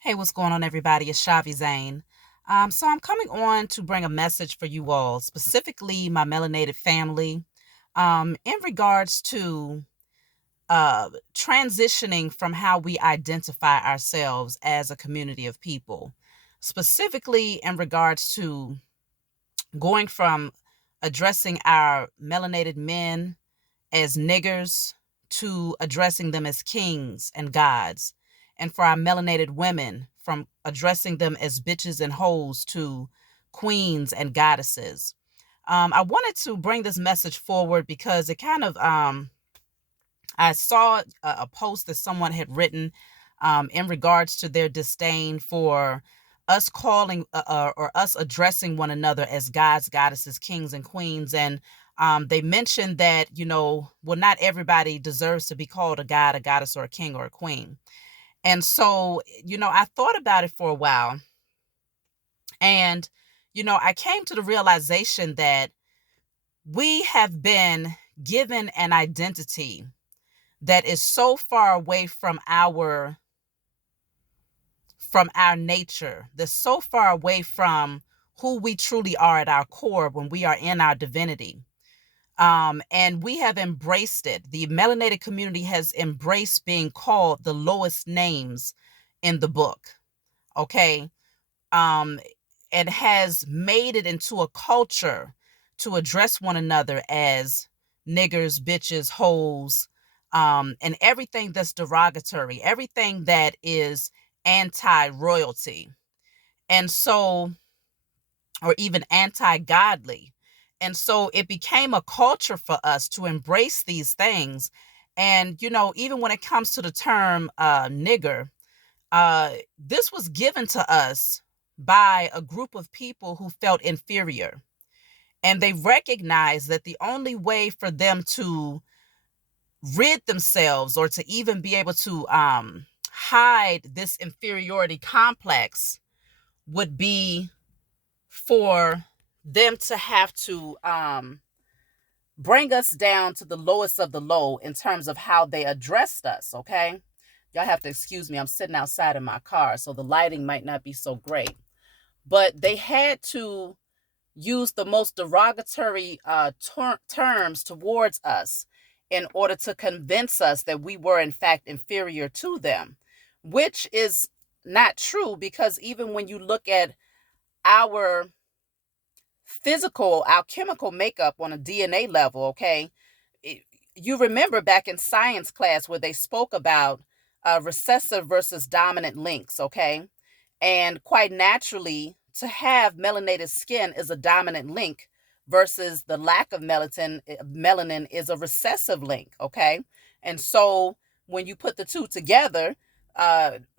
Hey, what's going on, everybody? It's Shavi Zane. So I'm coming on to bring a message for you all, specifically my melanated family, in regards to transitioning from how we identify ourselves as a community of people, specifically in regards to going from addressing our melanated men as niggers to addressing them as kings and gods, and for our melanated women from addressing them as bitches and hoes to queens and goddesses. I wanted to bring this message forward because it kind of I saw a post that someone had written in regards to their disdain for us calling or us addressing one another as gods, goddesses, kings, and queens. And they mentioned that, well, not everybody deserves to be called a god, a goddess, or a king or a queen. And so, I thought about it for a while. And, I came to the realization that we have been given an identity that is so far away from our nature, that's so far away from who we truly are at our core when we are in our divinity. And we have embraced it. The melanated community has embraced being called the lowest names in the book. Okay. um, and has made it into a culture to address one another as niggers, bitches, hoes, and everything that's derogatory, everything that is anti royalty. And so, or even anti godly. And so it became a culture for us to embrace these things. And, even when it comes to the term nigger, this was given to us by a group of people who felt inferior. And they recognized that the only way for them to rid themselves or to even be able to hide this inferiority complex would be for them to have to bring us down to the lowest of the low in terms of how they addressed us. Okay. Y'all have to excuse me. I'm sitting outside in my car, so the lighting might not be so great. But they had to use the most derogatory terms towards us in order to convince us that we were, in fact, inferior to them, which is not true because even when you look at our our chemical makeup on a DNA level, okay, you remember back in science class where they spoke about recessive versus dominant links, okay? And quite naturally, to have melanated skin is a dominant link versus the lack of melanin is a recessive link, okay? And so when you put the two together,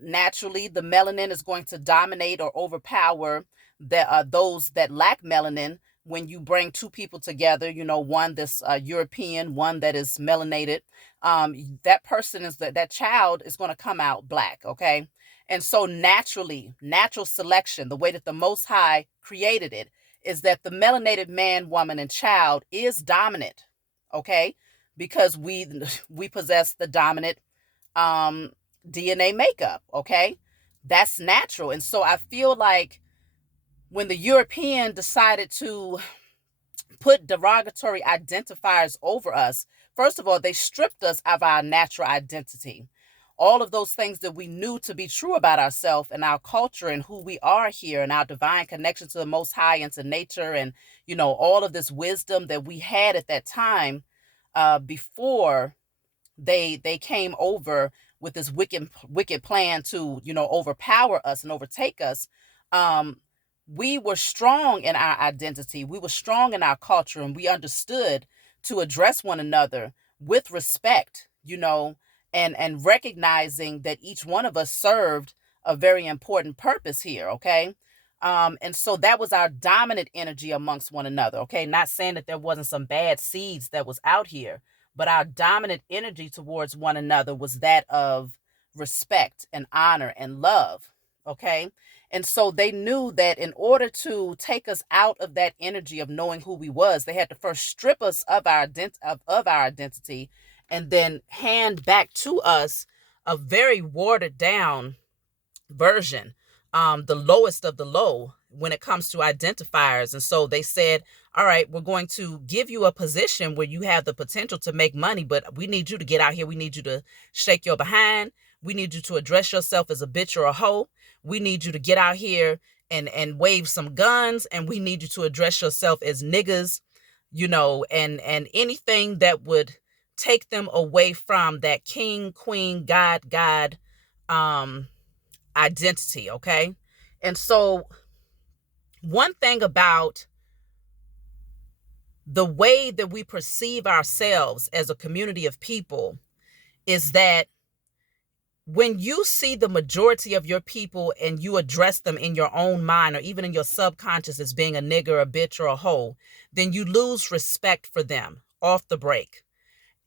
naturally the melanin is going to dominate or overpower those that lack melanin. When you bring two people together, one that's European, one that is melanated, that person that child is going to come out black, okay? And so naturally, natural selection, the way that the Most High created it, is that the melanated man, woman, and child is dominant, okay? Because we possess the dominant DNA makeup, okay? That's natural. And so I feel like when the European decided to put derogatory identifiers over us, first of all, they stripped us of our natural identity. All of those things that we knew to be true about ourselves and our culture and who we are here and our divine connection to the Most High and to nature and, all of this wisdom that we had at that time before they came over with this wicked plan to, overpower us and overtake us. We were strong in our identity. We were strong in our culture, and we understood to address one another with respect, and recognizing that each one of us served a very important purpose here, okay? And so that was our dominant energy amongst one another, okay? Not saying that there wasn't some bad seeds that was out here, but our dominant energy towards one another was that of respect and honor and love, okay? And so they knew that in order to take us out of that energy of knowing who we was, they had to first strip us of our identity and then hand back to us a very watered down version, the lowest of the low when it comes to identifiers. And so they said, all right, we're going to give you a position where you have the potential to make money, but we need you to get out here. We need you to shake your behind. We need you to address yourself as a bitch or a hoe. We need you to get out here and wave some guns, and we need you to address yourself as niggas, and anything that would take them away from that king, queen, God, um, identity, okay? And so, one thing about the way that we perceive ourselves as a community of people is that when you see the majority of your people and you address them in your own mind or even in your subconscious as being a nigger, a bitch, or a hoe, then you lose respect for them off the break.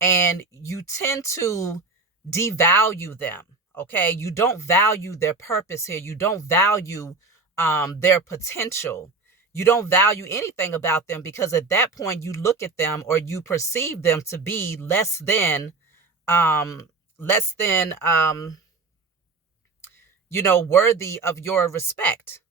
And you tend to devalue them. Okay, you don't value their purpose here. You don't value their potential. You don't value anything about them, because at that point you look at them, or you perceive them to be um, less than worthy of your respect.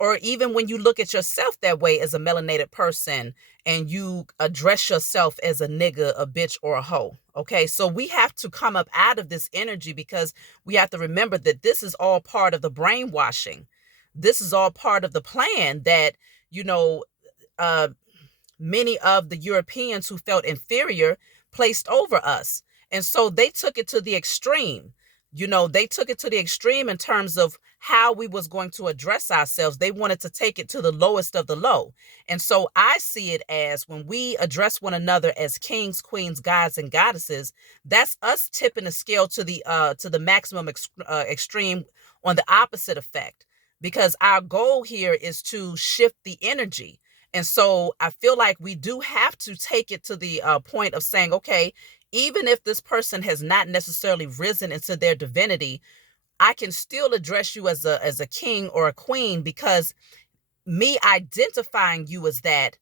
Or even when you look at yourself that way as a melanated person and you address yourself as a nigga, a bitch, or a hoe. Okay, so we have to come up out of this energy, because we have to remember that this is all part of the brainwashing. This is all part of the plan that, you know, uh, many of the Europeans who felt inferior placed over us. And so they took it to the extreme. They took it to the extreme in terms of how we was going to address ourselves. They wanted to take it to the lowest of the low. And so I see it as, when we address one another as kings, queens, gods, and goddesses, that's us tipping the scale to the maximum extreme on the opposite effect, because our goal here is to shift the energy. And so I feel like we do have to take it to the point of saying, okay, even if this person has not necessarily risen into their divinity, I can still address you as a king or a queen, because me identifying you as that,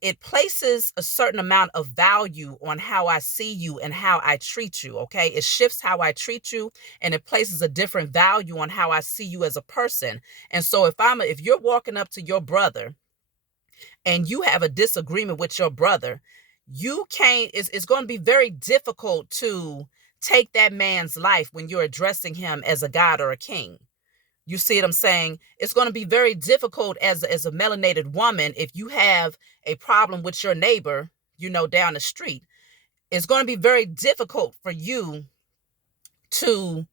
it places a certain amount of value on how I see you and how I treat you. Okay, it shifts how I treat you, and it places a different value on how I see you as a person. And so if you're walking up to your brother and you have a disagreement with your brother, you can't, it's going to be very difficult to take that man's life when you're addressing him as a god or a king. You see what I'm saying? It's going to be very difficult as a melanated woman, if you have a problem with your neighbor, down the street. It's going to be very difficult for you to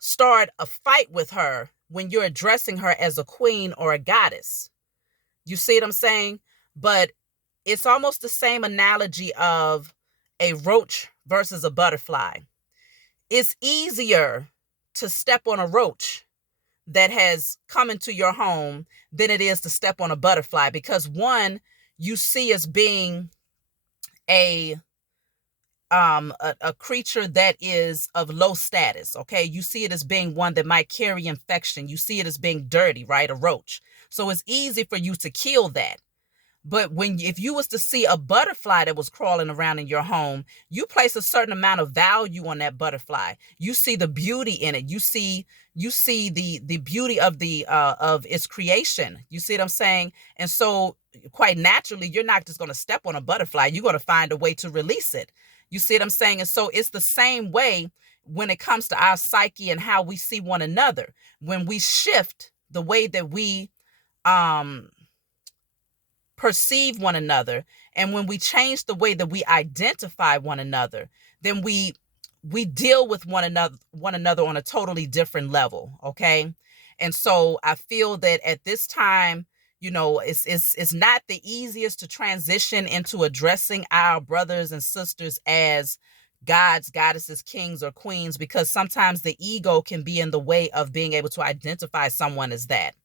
start a fight with her when you're addressing her as a queen or a goddess. You see what I'm saying? But it's almost the same analogy of a roach versus a butterfly. It's easier to step on a roach that has come into your home than it is to step on a butterfly, because one, you see as being a creature that is of low status. Okay, you see it as being one that might carry infection. You see it as being dirty, right? A roach. So it's easy for you to kill that. But if you was to see a butterfly that was crawling around in your home, you place a certain amount of value on that butterfly. You see the beauty in it. You see the beauty of of its creation. You see what I'm saying? And so quite naturally, you're not just going to step on a butterfly. You're going to find a way to release it. You see what I'm saying? And so it's the same way when it comes to our psyche and how we see one another. When we shift the way that we perceive one another, and when we change the way that we identify one another, then we deal with one another on a totally different level. Okay, and so I feel that at this time, it's not the easiest to transition into addressing our brothers and sisters as gods, goddesses, kings, or queens, because sometimes the ego can be in the way of being able to identify someone as that.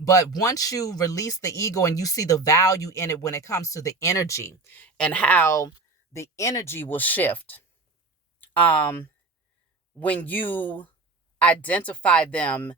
But once you release the ego and you see the value in it when it comes to the energy and how the energy will shift, when you identify them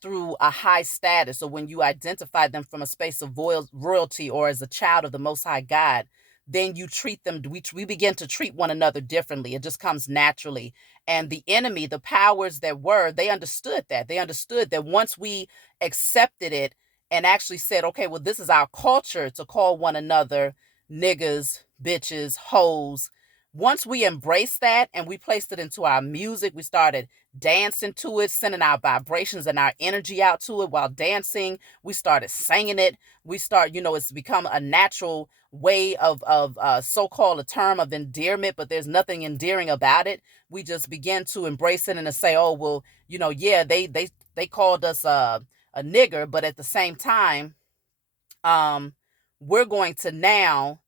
through a high status, or when you identify them from a space of royalty or as a child of the Most High God, then you treat them, we begin to treat one another differently. It just comes naturally. And the enemy, the powers that were, they understood that. They understood that once we accepted it and actually said, okay, well, this is our culture to call one another niggas, bitches, hoes. Once we embraced that and we placed it into our music, we started dancing to it, sending our vibrations and our energy out to it while dancing. We started singing it. We start, it's become a natural way of so-called a term of endearment, but there's nothing endearing about it. We just begin to embrace it and to say, oh, well, yeah, they called us a nigger, but at the same time, we're going to now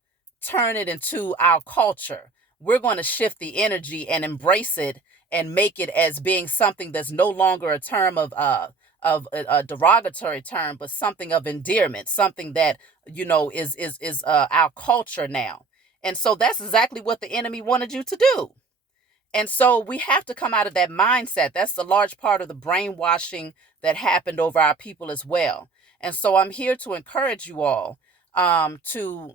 turn it into our culture. We're going to shift the energy and embrace it and make it as being something that's no longer a term of a derogatory term, but something of endearment, something that is our culture now. And so that's exactly what the enemy wanted you to do. And so we have to come out of that mindset. That's a large part of the brainwashing that happened over our people as well. And so I'm here to encourage you all to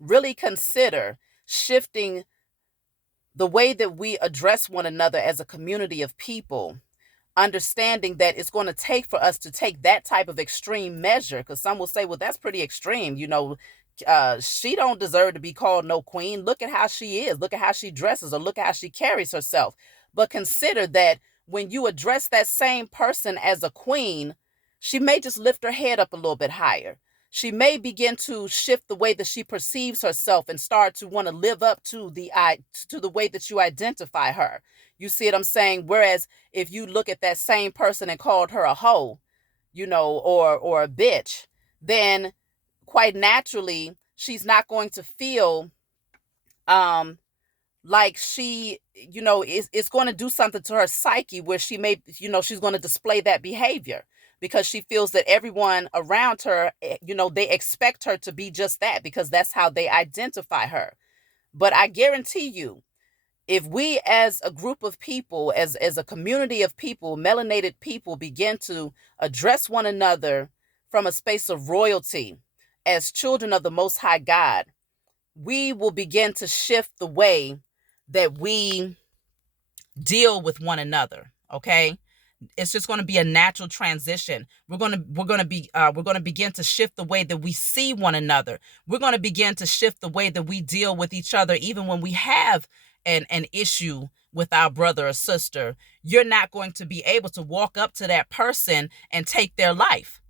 really consider shifting the way that we address one another as a community of people, understanding that it's going to take for us to take that type of extreme measure, because some will say, well, that's pretty extreme. She don't deserve to be called no queen. Look at how she is. Look at how she dresses, or look at how she carries herself. But consider that when you address that same person as a queen, she may just lift her head up a little bit higher. She may begin to shift the way that she perceives herself and start to want to live up to the way that you identify her. You see what I'm saying? Whereas if you look at that same person and called her a hoe, or a bitch, then quite naturally she's not going to feel like she, is going to do something to her psyche where she may, she's going to display that behavior because she feels that everyone around her, they expect her to be just that because that's how they identify her. But I guarantee you, if we as a group of people, as a community of people, melanated people, begin to address one another from a space of royalty as children of the Most High God, we will begin to shift the way that we deal with one another. Okay, it's just going to be a natural transition. We're going to begin to shift the way that we see one another. We're going to begin to shift the way that we deal with each other, even when we have an issue with our brother or sister. You're not going to be able to walk up to that person and take their life.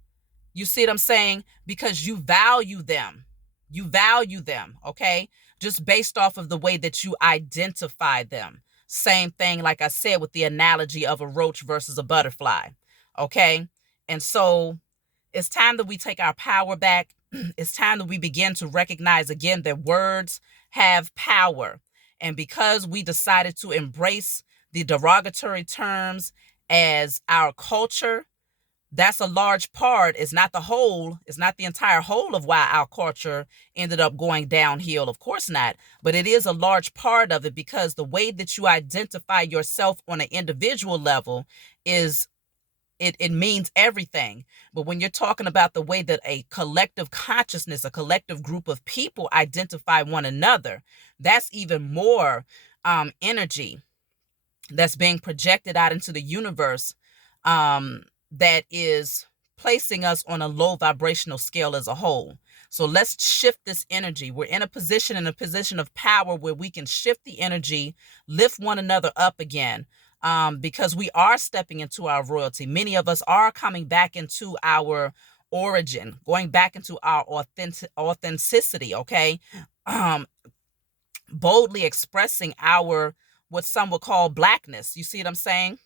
You see what I'm saying? Because you value them. You value them, okay? Just based off of the way that you identify them. Same thing, like I said, with the analogy of a roach versus a butterfly, okay? And so it's time that we take our power back. It's time that we begin to recognize again that words have power. And because we decided to embrace the derogatory terms as our culture, that's a large part. It's not the whole. It's not the entire whole of why our culture ended up going downhill. Of course not. But it is a large part of it because the way that you identify yourself on an individual level is it means everything. But when you're talking about the way that a collective consciousness, a collective group of people identify one another, that's even more energy that's being projected out into the universe, that is placing us on a low vibrational scale as a whole. So let's shift this energy. We're in a position of power where we can shift the energy, lift one another up again, because we are stepping into our royalty. Many of us are coming back into our origin, going back into our authenticity, okay? Boldly expressing our, what some would call blackness. You see what I'm saying?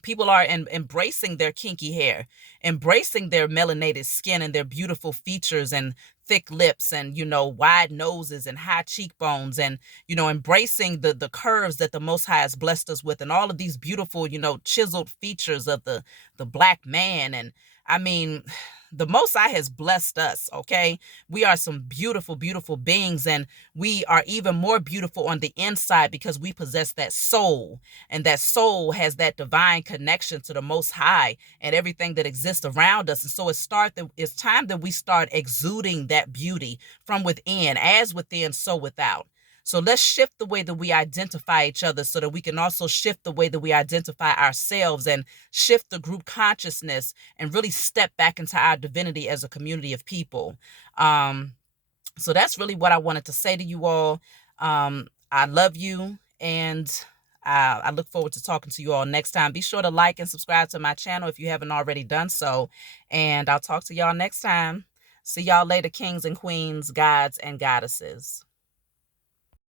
People are embracing their kinky hair, embracing their melanated skin and their beautiful features and thick lips and, wide noses and high cheekbones and, embracing the curves that the Most High has blessed us with and all of these beautiful, chiseled features of the black man. And I mean, the Most High has blessed us, okay? We are some beautiful, beautiful beings, and we are even more beautiful on the inside because we possess that soul, and that soul has that divine connection to the Most High and everything that exists around us. And so it's time that we start exuding that beauty from within, as within, so without. So let's shift the way that we identify each other so that we can also shift the way that we identify ourselves and shift the group consciousness and really step back into our divinity as a community of people. So that's really what I wanted to say to you all. I love you, and I look forward to talking to you all next time. Be sure to like and subscribe to my channel if you haven't already done so. And I'll talk to y'all next time. See y'all later, kings and queens, gods and goddesses.